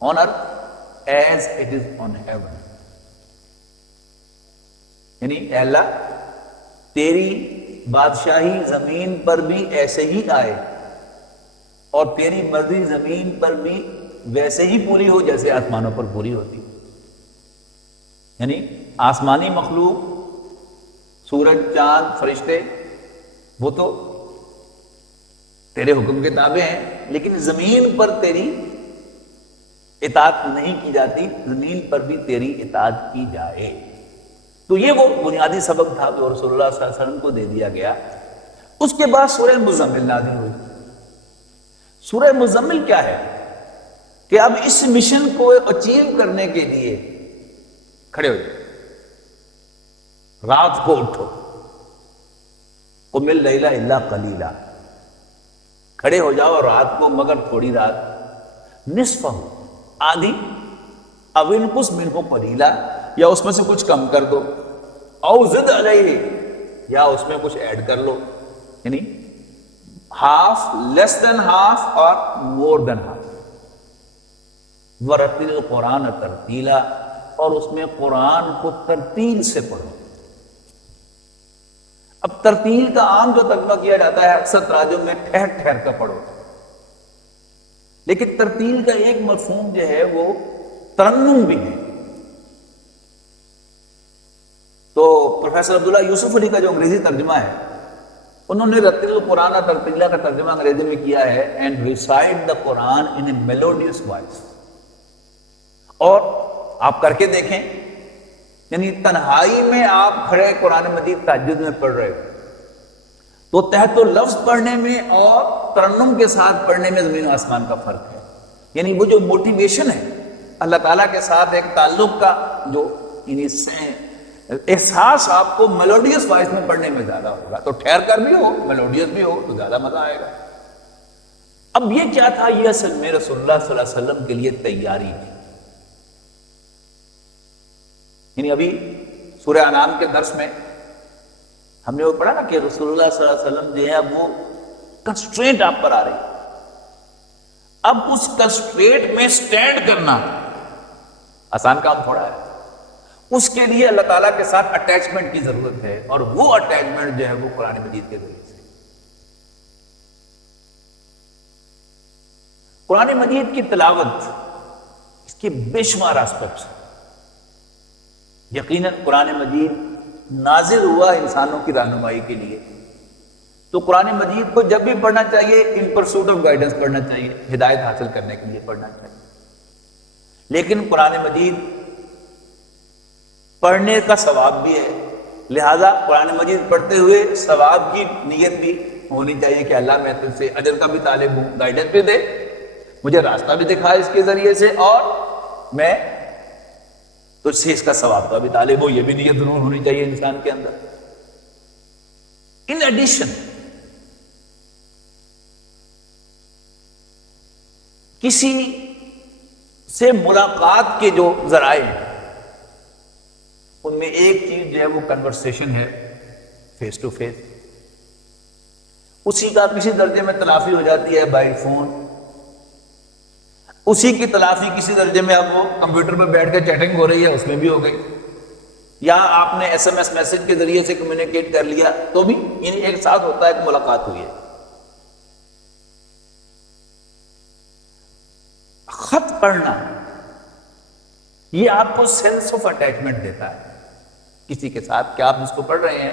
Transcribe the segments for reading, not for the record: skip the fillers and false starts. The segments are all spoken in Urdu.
on earth as it is on heaven. یعنی اے اللہ تیری بادشاہی زمین پر بھی ایسے ہی آئے اور تیری مرضی زمین پر بھی ویسے ہی پوری ہو جیسے آسمانوں پر پوری ہوتی. یعنی آسمانی مخلوق، سورج، چاند، فرشتے، وہ تو تیرے حکم کے تابع ہیں، لیکن زمین پر تیری اطاعت نہیں کی جاتی، زمین پر بھی تیری اطاعت کی جائے. تو یہ وہ بنیادی سبق تھا جو رسول اللہ صلی اللہ علیہ وسلم کو دے دیا گیا. اس کے بعد سورہ مزمل نازل ہوئی. سورہ مزمل کیا ہے کہ اب اس مشن کو اچیو کرنے کے لیے کھڑے ہو جائے. رات کو اٹھو، قم اللیل الا قلیلا، کھڑے ہو جاؤ رات کو مگر تھوڑی رات، نصفہ، آدھی، او انقص منہ قلیلا، یا اس میں سے کچھ کم کر دو، او زد علیہ، یا اس میں کچھ ایڈ کر لو، یعنی ہاف، لیس دین ہاف اور مور دین ہاف. ورتل القرآن ترتیلا، اور اس میں قرآن کو ترتیل سے پڑھو. اب ترتیل کا عام جو ترجمہ کیا جاتا ہے اکثر تراجم میں ٹھہر ٹھہر کر پڑھو، لیکن ترتیل کا ایک مفہوم جو ہے وہ ترنم بھی ہے. تو پروفیسر عبداللہ یوسف علی کا جو انگریزی ترجمہ ہے، انہوں نے رتل القرآن ترتیلا کا ترجمہ انگریزی میں کیا ہے and recite the Quran in a melodious voice. اور آپ کر کے دیکھیں، یعنی تنہائی میں آپ کھڑے قرآن مجید تہجد میں پڑھ رہے ہو تو تحت و لفظ پڑھنے میں اور ترنم کے ساتھ پڑھنے میں زمین و آسمان کا فرق ہے. یعنی وہ جو موٹیویشن ہے اللہ تعالیٰ کے ساتھ ایک تعلق کا، جو یعنی احساس آپ کو میلوڈیس وائس میں پڑھنے میں زیادہ ہوگا. تو ٹھہر کر بھی ہو، میلوڈیس بھی ہو تو زیادہ مزہ آئے گا. اب یہ کیا تھا؟ یہ اصل میں رسول اللہ صلی اللہ علیہ وسلم کے لیے تیاری تھی. یعنی ابھی سورہ انعام کے درس میں ہم نے وہ پڑھا نا کہ رسول اللہ صلی اللہ علیہ وسلم جو ہے اب وہ کنسٹرینٹ آپ پر آ رہی ہے. اب اس کنسٹرینٹ میں سٹینڈ کرنا آسان کام تھوڑا ہے. اس کے لیے اللہ تعالیٰ کے ساتھ اٹیچمنٹ کی ضرورت ہے، اور وہ اٹیچمنٹ جو ہے وہ قرآن مجید کے ذریعے سے. قرآن مجید کی تلاوت، اس کے بے شمار اسپیکٹس. یقیناً قرآن مجید نازل ہوا انسانوں کی رہنمائی کے لیے، تو قرآن مجید کو جب بھی پڑھنا چاہیے ان پرسوٹ آف گائیڈنس پڑھنا چاہیے، ہدایت حاصل کرنے کے لیے پڑھنا چاہیے. لیکن قرآن مجید پڑھنے کا ثواب بھی ہے، لہذا قرآن مجید پڑھتے ہوئے ثواب کی نیت بھی ہونی چاہیے کہ اللہ میں تجھ سے اجر کا بھی طالب ہوں، گائیڈنس بھی دے، مجھے راستہ بھی دکھا اس کے ذریعے سے، اور میں تجھ سے اس کا ثواب کا بھی طالب ہوں. یہ بھی نیت ضرور ہونی چاہیے انسان کے اندر. ان ایڈیشن کسی سے ملاقات کے جو ذرائع ہیں ان میں ایک چیز جو ہے وہ کنورسیشن ہے، فیس ٹو فیس. اسی کا کسی درجے میں تلافی ہو جاتی ہے بائی فون، اسی کی تلافی کسی درجے میں اب وہ کمپیوٹر پہ بیٹھ کے چیٹنگ ہو رہی ہے، اس میں بھی ہو گئی، یا آپ نے ایس ایم ایس میسج کے ذریعے سے کمیونیکیٹ کر لیا تو بھی یعنی ایک ساتھ ہوتا ہے کہ ملاقات ہوئی ہے. خط پڑھنا یہ آپ کو سینس آف اٹیچمنٹ دیتا ہے کسی کے ساتھ کہ آپ جس کو پڑھ رہے ہیں.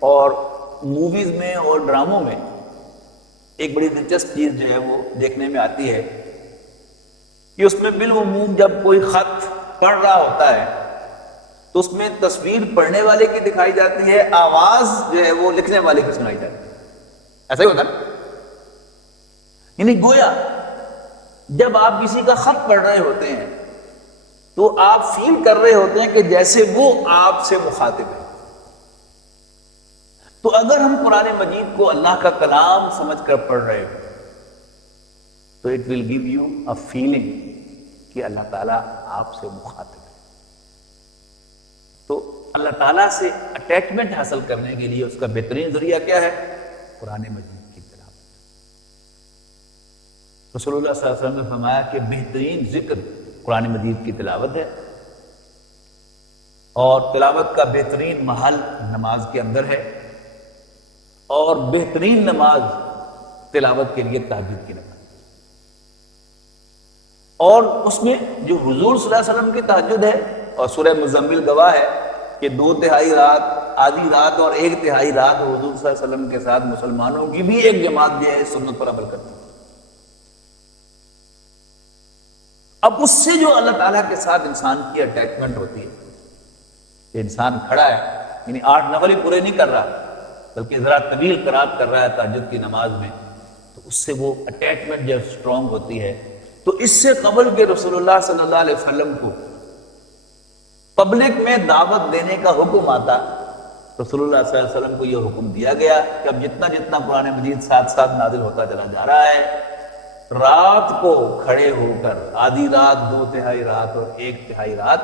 اور موویز میں اور ڈراموں میں ایک بڑی دلچسپ چیز جو ہے وہ دیکھنے میں آتی ہے کہ اس میں بالعموم جب کوئی خط پڑھ رہا ہوتا ہے تو اس میں تصویر پڑھنے والے کی دکھائی جاتی ہے، آواز جو ہے وہ لکھنے والے کی سنائی جاتی ہے. ایسا ہی ہوتا ہے. یعنی گویا جب آپ کسی کا خط پڑھ رہے ہوتے ہیں تو آپ فیل کر رہے ہوتے ہیں کہ جیسے وہ آپ سے مخاطب ہے. تو اگر ہم قرآن مجید کو اللہ کا کلام سمجھ کر پڑھ رہے ہو تو it will give you a feeling کہ اللہ تعالیٰ آپ سے مخاطب ہے. تو اللہ تعالیٰ سے اٹیچمنٹ حاصل کرنے کے لیے اس کا بہترین ذریعہ کیا ہے؟ قرآن مجید کی تلاوت. رسول اللہ صلی اللہ علیہ وسلم نے فرمایا کہ بہترین ذکر قرآن مجید کی تلاوت ہے، اور تلاوت کا بہترین محل نماز کے اندر ہے، اور بہترین نماز تلاوت کے لیے تہجد کی نماز، اور اس میں جو حضور صلی اللہ علیہ وسلم کی تہجد ہے، اور سورہ مزمل گواہ ہے کہ 2/3 رات، آدھی رات اور 1/3 رات حضور صلی اللہ علیہ وسلم کے ساتھ مسلمانوں کی بھی ایک جماعت جو ہے سنت پر عمل کرتی ہے۔ اب اس سے جو اللہ تعالیٰ کے ساتھ انسان کی اٹیچمنٹ ہوتی ہے کہ انسان کھڑا ہے، یعنی 8 نفل ہی پورے نہیں کر رہا بلکہ ذرا طویل قرات کر رہا ہے تہجد کی نماز میں، تو اس سے وہ اٹیچمنٹ جب اسٹرانگ ہوتی ہے، تو اس سے قبل کے رسول اللہ صلی اللہ علیہ وسلم کو پبلک میں دعوت دینے کا حکم آتا، رسول اللہ صلی اللہ علیہ وسلم کو یہ حکم دیا گیا کہ اب جتنا جتنا قرآن مجید ساتھ ساتھ نازل ہوتا چلا جا رہا ہے، رات کو کھڑے ہو کر آدھی رات، 2/3 رات اور 1/3 رات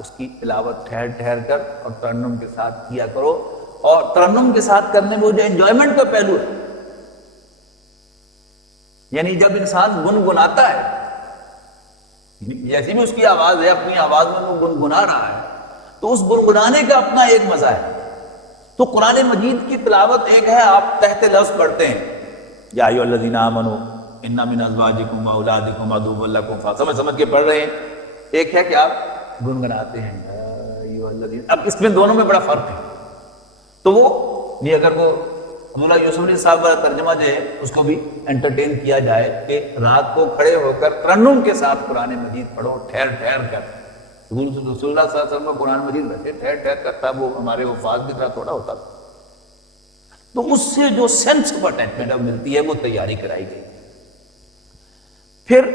اس کی تلاوت ٹھہر ٹھہر کر اور ترنم کے ساتھ کیا کرو، اور ترنم کے ساتھ کرنے میں جو انجوائمنٹ کا پہلو ہے، یعنی جب انسان گنگناتا ہے، جیسی بھی اس کی آواز ہے، اپنی آواز میں وہ گنگنا رہا ہے، تو اس گنگنانے کا اپنا ایک مزہ ہے۔ تو قرآن مجید کی تلاوت ایک ہے آپ تحت لفظ پڑھتے ہیں، یا ایھا الذین آمنوا ان من ازواجکم واولادکم عدو لکم، سمجھ کے پڑھ رہے ہیں، ایک ہے کہ آپ گنگناتے ہیں یا ایھا الذین، اب اس میں دونوں میں بڑا فرق ہے۔ تو وہ یہ اگر وہ عبداللہ یوسف علی صاحب کا ترجمہ جو ہے اس کو بھی انٹرٹین کیا جائے کہ رات کو کھڑے ہو کر ترنم کے ساتھ قرآن مجید پڑھو ٹھہر ٹھہر کر، رسول اللہ صلی اللہ علیہ وسلم کا قرآن مجید ویسے ٹھہر ٹھہر کرتا، وہ ہمارے وفات کی طرح تھوڑا ہوتا تھا، تو اس سے جو سینس آف اٹیچمنٹ اب ملتی ہے وہ تیاری کرائی گئی۔ پھر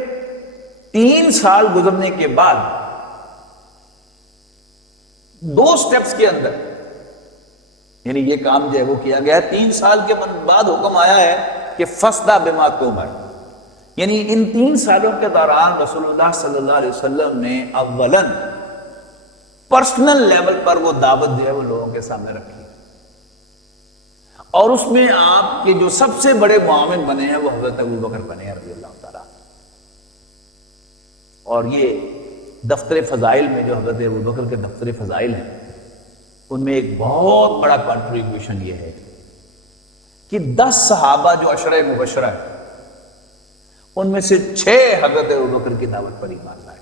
3 سال گزرنے کے بعد 2 سٹیپس کے اندر، یعنی یہ کام جو ہے وہ کیا گیا ہے، 3 سال کے بعد حکم آیا ہے کہ فَاصْدَعْ بِمَا تُؤْمَرُ، یعنی ان 3 سالوں کے دوران رسول اللہ صلی اللہ علیہ وسلم نے اولاً پرسنل لیول پر وہ دعوت جو ہے وہ لوگوں کے سامنے رکھی، اور اس میں آپ کے جو سب سے بڑے معاون بنے ہیں وہ حضرت ابوبکر بنے ہیں رضی اللہ تعالیٰ، اور یہ دفتر فضائل میں جو حضرت ابوبکر کے دفتر فضائل ہیں ان میں ایک بہت بڑا کنٹریبیوشن یہ ہے کہ 10 صحابہ جو عشرہ مبشرہ ہیں ان میں سے 6 حضرت ابوبکر کی دعوت پر ایمان لائے،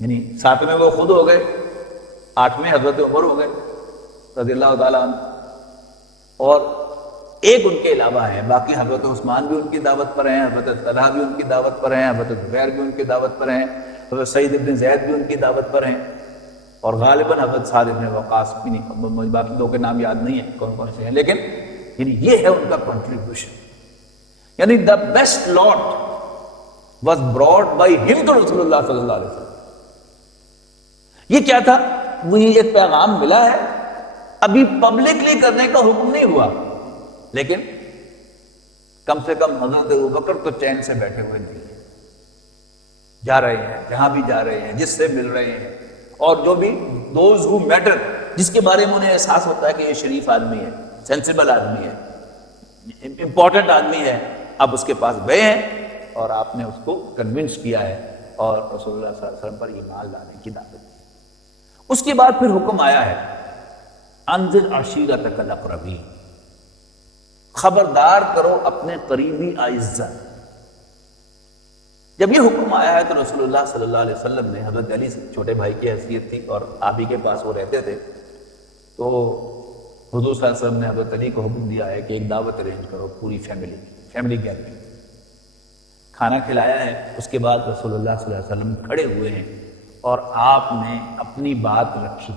یعنی 7ویں وہ خود ہو گئے، 8ویں حضرت عمر ہو گئے رضی اللہ تعالیٰ عنہ، اور ایک ان کے علاوہ ہے، باقی حضرت عثمان بھی ان کی دعوت پر ہیں، حضرت طلحہ بھی ان کی دعوت پر ہیں، حضرت زبیر بھی ان کی دعوت پر ہیں، حضرت سعید بن زید بھی ان کی دعوت پر ہیں، اور غالباً حضرت سعد بن وقاص بھی نہیں، باقی 2 کے نام یاد نہیں ہیں کون کون سے ہیں، لیکن یعنی یہ ہے ان کا کنٹریبیوشن، یعنی the best lot was brought by ہم ٹو رسول اللہ صلی اللہ علیہ وسلم۔ یہ کیا تھا؟ وہی ایک پیغام ملا ہے، ابھی پبلکلی کرنے کا حکم نہیں ہوا، لیکن کم سے کم حضرت ابوبکر تو چین سے بیٹھے ہوئے نہیں، جا رہے ہیں جہاں بھی جا رہے ہیں، جس سے مل رہے ہیں، اور جو بھی دوز ہو میٹر، جس کے بارے میں انہیں احساس ہوتا ہے کہ یہ شریف آدمی ہے، سینسیبل آدمی ہے، امپورٹنٹ آدمی ہے، اب اس کے پاس گئے ہیں اور آپ نے اس کو کنونس کیا ہے اور رسول اللہ صلی اللہ علیہ وسلم پر ایمان لانے کی دعوت دی۔ اس کے بعد پھر حکم آیا ہے انذر عشیرتک الاقربین، خبردار کرو اپنے قریبی اعزاء۔ جب یہ حکم آیا ہے تو رسول اللہ صلی اللہ علیہ وسلم نے، حضرت علی سے چھوٹے بھائی کی حیثیت تھی اور آپ ہی کے پاس وہ رہتے تھے، تو حضور صلی اللہ علیہ وسلم نے حضرت علی کو حکم دیا ہے کہ ایک دعوت ارینج کرو پوری فیملی گیدرنگ، کھانا کھلایا ہے۔ اس کے بعد رسول اللہ صلی اللہ علیہ وسلم کھڑے ہوئے ہیں اور آپ نے اپنی بات رکھی،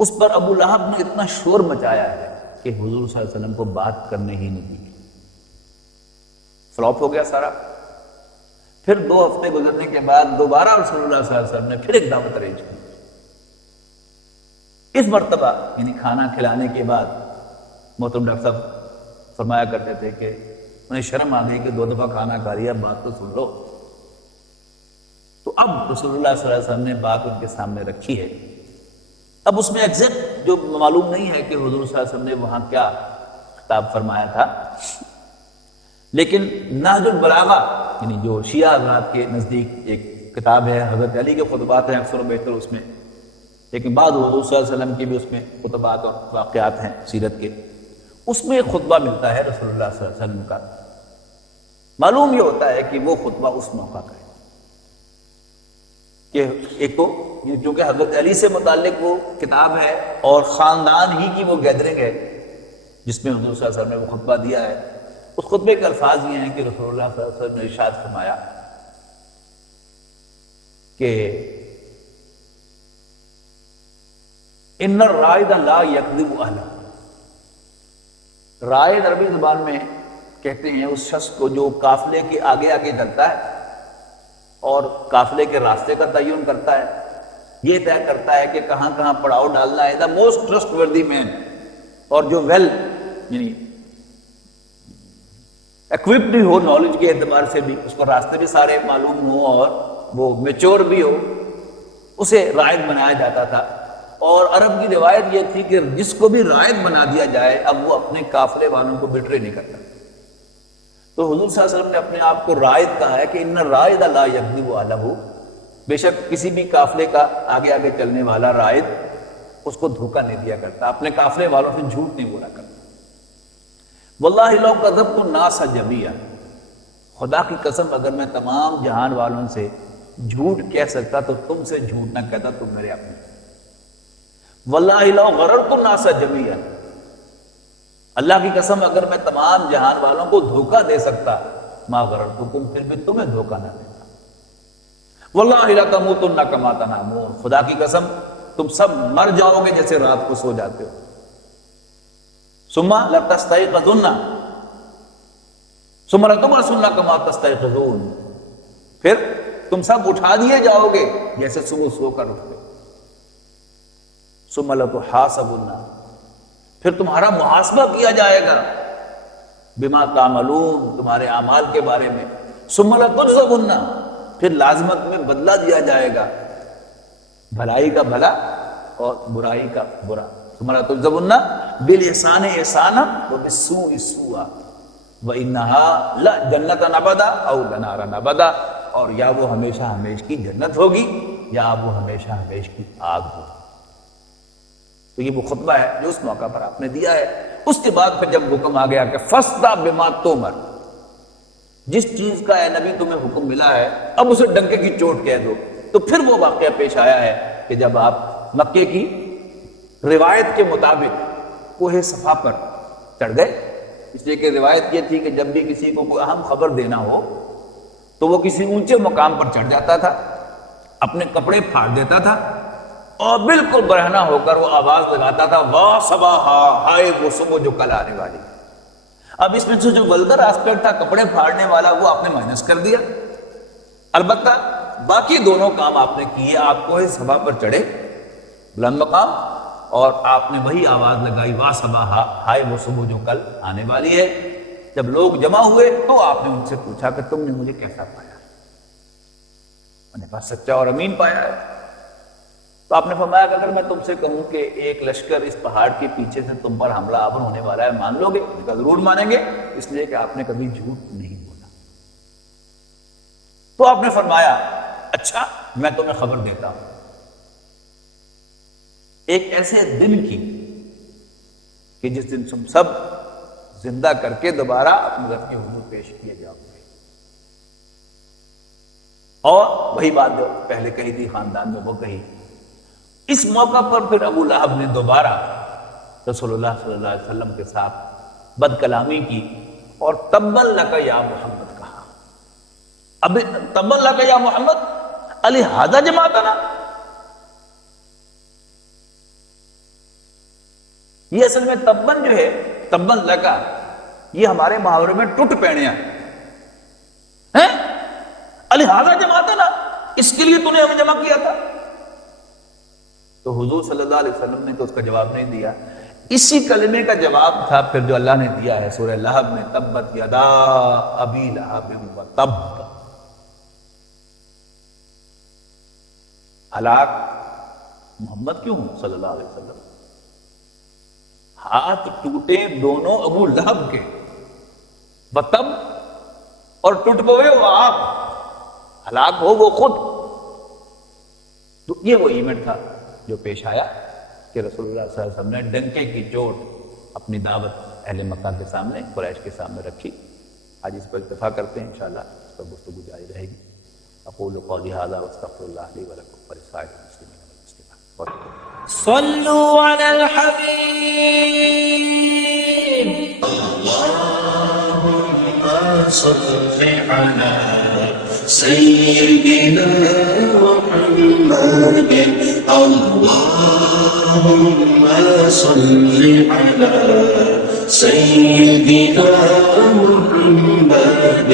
اس پر ابو لہب نے اتنا شور مچایا ہے کہ حضور صلی اللہ علیہ وسلم کو بات کرنے ہی نہیں دی، فلاپ ہو گیا سارا۔ پھر 2 ہفتے گزرنے کے بعد دوبارہ رسول اللہ صلی اللہ علیہ وسلم نے پھر ایک دعوت ارینج کی، اس مرتبہ یعنی کھانا کھلانے کے بعد محترم ڈاکٹر صاحب فرمایا کرتے تھے کہ انہیں شرم آ گئی کہ 2 دفعہ کھانا کھا لیا، بات تو سن لو۔ تو اب رسول اللہ صلی اللہ علیہ وسلم نے بات ان کے سامنے رکھی ہے۔ اب اس میں ایگزیکٹ جو معلوم نہیں ہے کہ حضور صلی اللہ علیہ وسلم نے وہاں کیا خطاب فرمایا تھا، لیکن نہج البلاغہ یعنی جو شیعہ حضرات کے نزدیک ایک کتاب ہے، حضرت علی کے خطبات ہیں اکثر و بیشتر اس میں، لیکن بعض حضور صلی اللہ علیہ وسلم کے بھی اس میں خطبات اور واقعات ہیں سیرت کے، اس میں ایک خطبہ ملتا ہے رسول اللہ صلی اللہ علیہ وسلم کا۔ معلوم یہ ہوتا ہے کہ وہ خطبہ اس موقع کا ہے کہ ایک تو کیونکہ حضرت علی سے متعلق وہ کتاب ہے اور خاندان ہی کی وہ گیدرنگ ہے جس میں حضور صلی اللہ علیہ وسلم نے وہ خطبہ دیا ہے۔ اس خطبے کے الفاظ یہ ہیں کہ رسول اللہ صلی اللہ علیہ وسلم نے ارشاد فرمایا کہ ان الرائد لا یکذب اہلہ، رائد عربی زبان میں کہتے ہیں اس شخص کو جو قافلے کے آگے آگے چلتا ہے اور قافلے کے راستے کا تعین کرتا ہے، یہ طے کرتا ہے کہ کہاں کہاں پڑاؤ ڈالنا ہے، دا موسٹ ٹرسٹ وردی مین، اور جو ویل یعنی ایکوپڈ بھی ہو نالج کے اعتبار سے بھی، اس کو راستے بھی سارے معلوم ہو اور وہ میچور بھی ہو، اسے رائد بنایا جاتا تھا۔ اور عرب کی روایت یہ تھی کہ جس کو بھی رائد بنا دیا جائے اب وہ اپنے قافلے والوں کو بٹرے نہیں کرتا۔ تو حضور صلی اللہ علیہ وسلم نے اپنے آپ کو رائد کہا ہے کہ ان الرائد لا یکذب اہلہ، بے شک کسی بھی قافلے کا آگے آگے چلنے والا رائد اس کو دھوکہ نہیں دیا کرتا، اپنے قافلے والوں سے جھوٹ نہیں بولا کرتا۔ واللہ لو کذبت الناس جميعا، خدا کی قسم اگر میں تمام جہان والوں سے جھوٹ کہہ سکتا تو تم سے جھوٹ نہ کہتا، تم میرے اپنے۔ واللہ لو غررت الناس جميعا، اللہ کی قسم اگر میں تمام جہان والوں کو دھوکہ دے سکتا، ما غررتکم، پھر بھی تمہیں دھوکہ نہ دیتا۔ واللہ لتموتن کما تنامون، خدا کی قسم تم سب مر جاؤ گے جیسے رات کو سو جاتے ہو۔ ثم لتستيقظن ثم لتبعثن کما تستيقظون، پھر تم سب اٹھا دیے جاؤ گے جیسے صبح سو کر اٹھتے ہو۔ ثم لتحاسبن، پھر تمہارا محاسبہ کیا جائے گا، بما تعملون، تمہارے اعمال کے بارے میں۔ ثم لتجزون، پھر لازمت میں بدلہ دیا جائے گا، بھلائی کا بھلا اور برائی کا برا۔ ثم لتجزون بالاحسان احسانا وبالسوء سوءا وانها لجنة ابدا او لنار ابدا، اور یا وہ ہمیشہ ہمیش کی جنت ہوگی یا وہ ہمیشہ ہمیش کی آگ ہوگی۔ تو یہ وہ خطبہ ہے جو اس موقع پر آپ نے دیا ہے۔ اس کے بعد پھر جب حکم آ گیا کہ فاصدع بما تؤمر، جس چیز کا اے نبی تمہیں حکم ملا ہے اب اسے ڈنکے کی چوٹ کہہ دو۔ تو پھر وہ واقعہ پیش آیا ہے کہ جب آپ مکے کی روایت کے مطابق کوہ صفا پر چڑھ گئے، اس لیے کہ روایت یہ تھی کہ جب بھی کسی کو کوئی اہم خبر دینا ہو تو وہ کسی اونچے مقام پر چڑھ جاتا تھا، اپنے کپڑے پھاڑ دیتا تھا اور بالکل برہنہ ہو کر وہ آواز لگاتا تھا، واہ صباحا، ہائے وہ صبح جو کل آنے والی۔ اب اس میں سے جو ولگر آسپیکٹ تھا کپڑے پھاڑنے والا وہ آپ نے مائنس کر دیا، البتہ باقی دونوں کام آپ نے کیے۔ آپ کوہ صفا پر چڑھے بلند مقام اور آپ نے وہی آواز لگائی، واہ صباحا، ہائے وہ صبح جو کل آنے والی ہے۔ جب لوگ جمع ہوئے تو آپ نے ان سے پوچھا کہ تم نے مجھے کیسا پایا؟ میں نے پاس سچا اور امین پایا ہے۔ تو آپ نے فرمایا کہ اگر میں تم سے کہوں کہ ایک لشکر اس پہاڑ کے پیچھے سے تم پر حملہ آور ہونے والا ہے، مان لو گے؟ ان کا ضرور مانیں گے، اس لیے کہ آپ نے کبھی جھوٹ نہیں بولا۔ تو آپ نے فرمایا اچھا میں تمہیں خبر دیتا ہوں ایک ایسے دن کی کہ جس دن تم سب زندہ کر کے دوبارہ اپنے رب کے حضور پیش کیے جاؤ گے۔ اور وہی بات جو پہلے کہی تھی خاندان میں وہ کہی۔ اس موقع پر پھر ابو لہب نے دوبارہ رسول اللہ صلی اللہ علیہ وسلم کے ساتھ بد کلامی کی اور تبا لک یا محمد کہا۔ اب تبا لک یا محمد الہذا جماعتنا، یہ اصل میں تبن جو ہے، تبن لکا، یہ ہمارے محاورے میں ٹوٹ پیڑیاں ہیں۔ الہذا جماعتنا، اس کے لیے تو نے ہمیں جمع کیا تھا۔ تو حضور صلی اللہ علیہ وسلم نے تو اس کا جواب نہیں دیا، اسی کلمے کا جواب تھا پھر جو اللہ نے دیا ہے سورہ لہب میں، تبت یدا ابی لہب وتب، ہلاک محمد کیوں ہوں صلی اللہ علیہ وسلم، ہاتھ ٹوٹے دونوں ابو لہب کے، وتب اور ٹوٹ پوے وہ آپ، ہلاک ہو وہ خود. تو یہ وہ ایونٹ تھا جو پیش آیا کہ رسول اللہ صلی اللہ علیہ وسلم نے ڈنکے کی چوٹ اپنی دعوت اہل مکہ کے سامنے، قریش کے سامنے رکھی. آج اس پر اتفاق کرتے ہیں، انشاءاللہ اس پر گفتگو جاری رہے گی. اقول قولی ھذا واستغفر اللہ لی ولکم ولسائر المسلمین والمسلمات. صلوا على الحبيب. اللهم صل على سيدنا محمد. اللهم صل على سيدنا محمد